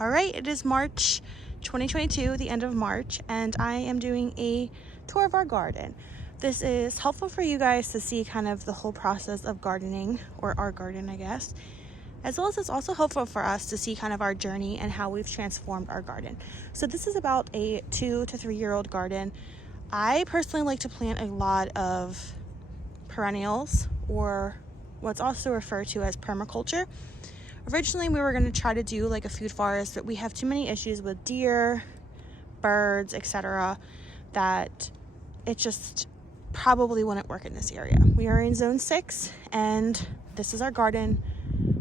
All right, it is March 2022, the end of March, and I am doing a tour of our garden. This is helpful for you guys to see kind of the whole process of gardening, or our garden, I guess, as well as it's also helpful for us to see kind of our journey and how we've transformed our garden. So this is about a 2 to 3 year old garden. I personally like to plant a lot of perennials, or what's also referred to as permaculture. Originally, we were going to try to do like a food forest, but we have too many issues with deer, birds, etc. that it just probably wouldn't work in this area. We are in zone 6, and this is our garden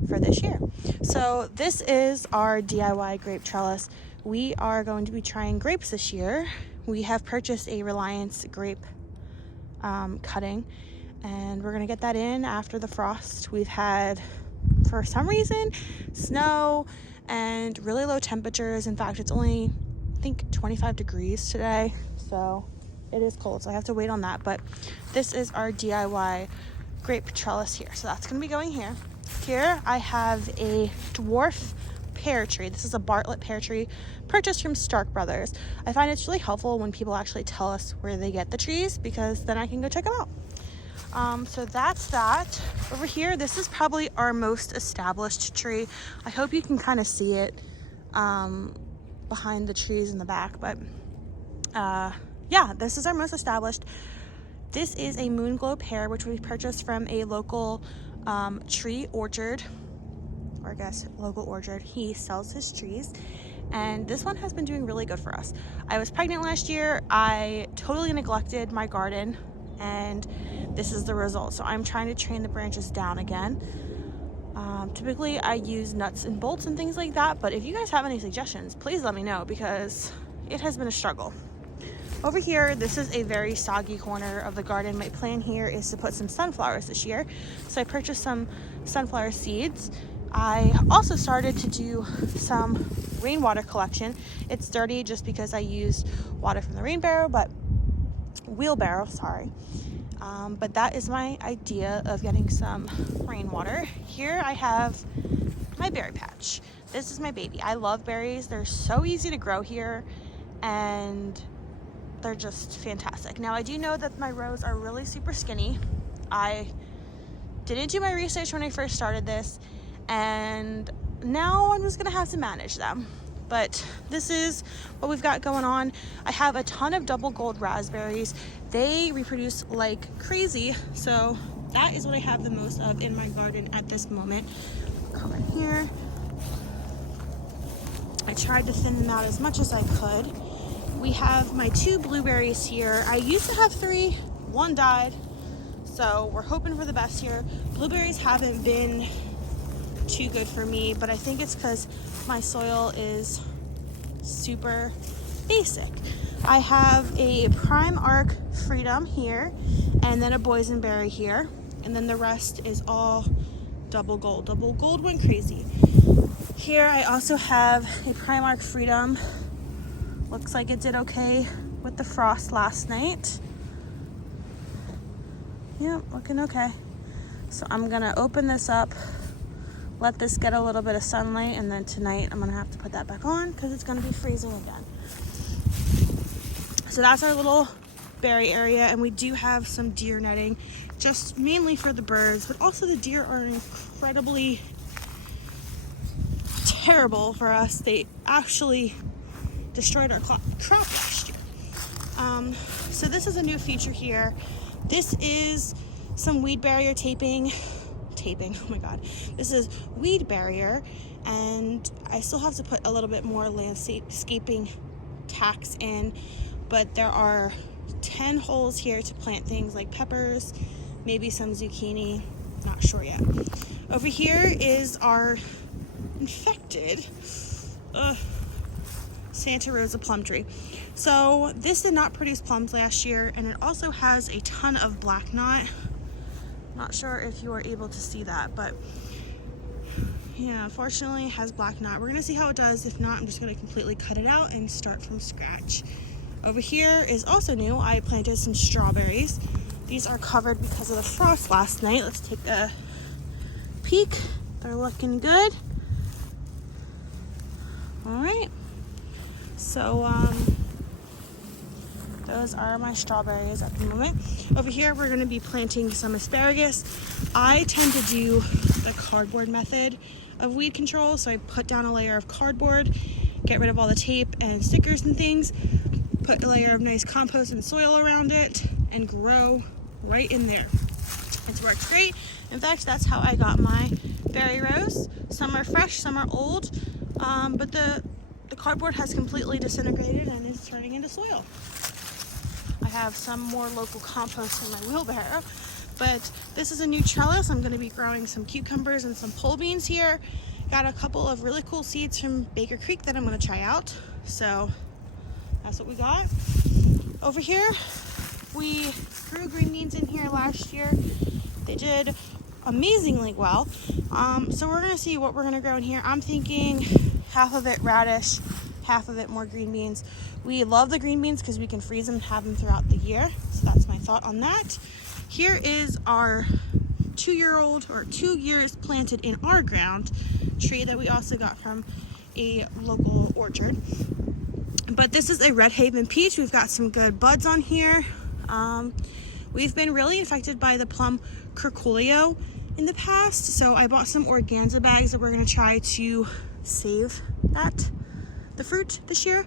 for this year. So this is our DIY grape trellis. We are going to be trying grapes this year. We have purchased a Reliance grape cutting, and we're going to get that in after the frost. We've had, for some reason, snow and really low temperatures. In fact, it's only, I think, 25 degrees today, so it is cold, so I have to wait on that. But this is our DIY grape trellis here, so that's going to be going here. Here I have a dwarf pear tree. This is a Bartlett pear tree purchased from Stark Brothers. I find it's really helpful when people actually tell us where they get the trees, because then I can go check them out. So that's that. Over here, this is probably our most established tree. I hope you can kind of see it behind the trees in the back, but yeah, this is our most established. This is a Moonglow Pear, which we purchased from a local tree orchard, or I guess local orchard. He sells his trees, and this one has been doing really good for us. I was pregnant last year. I totally neglected my garden, and this is the result. So I'm trying to train the branches down again. Typically I use nuts and bolts and things like that, but if you guys have any suggestions, please let me know, because it has been a struggle. Over here, this is a very soggy corner of the garden. My plan here is to put some sunflowers this year, so I purchased some sunflower seeds. I also started to do some rainwater collection. It's dirty just because I used water from the wheelbarrow, sorry. But that is my idea of getting some rainwater. Here I have my berry patch. This is my baby. I love berries. They're so easy to grow here, and they're just fantastic. Now, I do know that my rows are really super skinny. I didn't do my research when I first started this, and now I'm just gonna have to manage them. But this is what we've got going on. I have a ton of double gold raspberries. They reproduce like crazy, so that is what I have the most of in my garden at this moment. Come in here. I tried to thin them out as much as I could. We have my 2 blueberries here. I used to have 3, 1 died, so we're hoping for the best here. Blueberries haven't been too good for me, but I think it's because my soil is super basic. I have a Prime Arc Freedom here, and then a boysenberry here, and then the rest is all double gold. Double gold went crazy. Here I also have a Prime Arc Freedom. Looks like it did okay with the frost last night. Yeah, looking okay. So I'm gonna open this up, let this get a little bit of sunlight, and then tonight I'm gonna have to put that back on because it's gonna be freezing again. So that's our little berry area, and we do have some deer netting, just mainly for the birds, but also the deer are incredibly terrible for us. They actually destroyed our crop last year. So this is a new feature here. This is some weed barrier taping, oh my god. This is weed barrier, and I still have to put a little bit more landscaping tacks in, but there are 10 holes here to plant things like peppers, maybe some zucchini, not sure yet. Over here is our infected Santa Rosa plum tree. So this did not produce plums last year, and it also has a ton of black knot. Not sure if you are able to see that, but yeah, unfortunately it has black knot. We're gonna see how it does. If not, I'm just gonna completely cut it out and start from scratch. Over here is also new. I planted some strawberries. These are covered because of the frost last night. Let's take a peek. They're looking good. All right, so those are my strawberries at the moment. Over here, we're gonna be planting some asparagus. I tend to do the cardboard method of weed control. So I put down a layer of cardboard, get rid of all the tape and stickers and things, put a layer of nice compost and soil around it, and grow right in there. It's worked great. In fact, that's how I got my berry rose. Some are fresh, some are old, but the cardboard has completely disintegrated and is turning into soil. I have some more local compost in my wheelbarrow, but this is a new trellis. I'm going to be growing some cucumbers and some pole beans here. Got a couple of really cool seeds from Baker Creek that I'm going to try out. So that's what we got. Over here, we grew green beans in here last year. They did amazingly well. So we're going to see what we're going to grow in here. I'm thinking half of it radish, half of it more green beans. We love the green beans because we can freeze them and have them throughout the year. So that's my thought on that. Here is our 2-year-old, or 2 years planted in our ground tree that we also got from a local orchard. But this is a Red Haven peach. We've got some good buds on here. We've been really affected by the plum curculio in the past, so I bought some organza bags that we're going to try to save the fruit this year.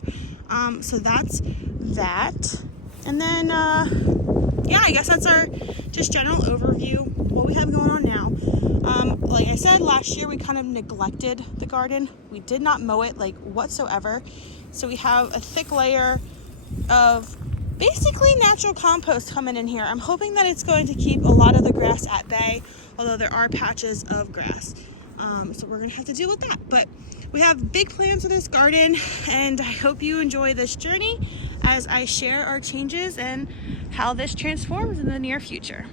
So that's that. And then yeah, I guess that's our just general overview what we have going on now. Like I said, last year we kind of neglected the garden. We did not mow it like whatsoever, so we have a thick layer of basically natural compost coming in here. I'm hoping that it's going to keep a lot of the grass at bay, although there are patches of grass. So we're gonna have to deal with that. But we have big plans for this garden, and I hope you enjoy this journey as I share our changes and how this transforms in the near future.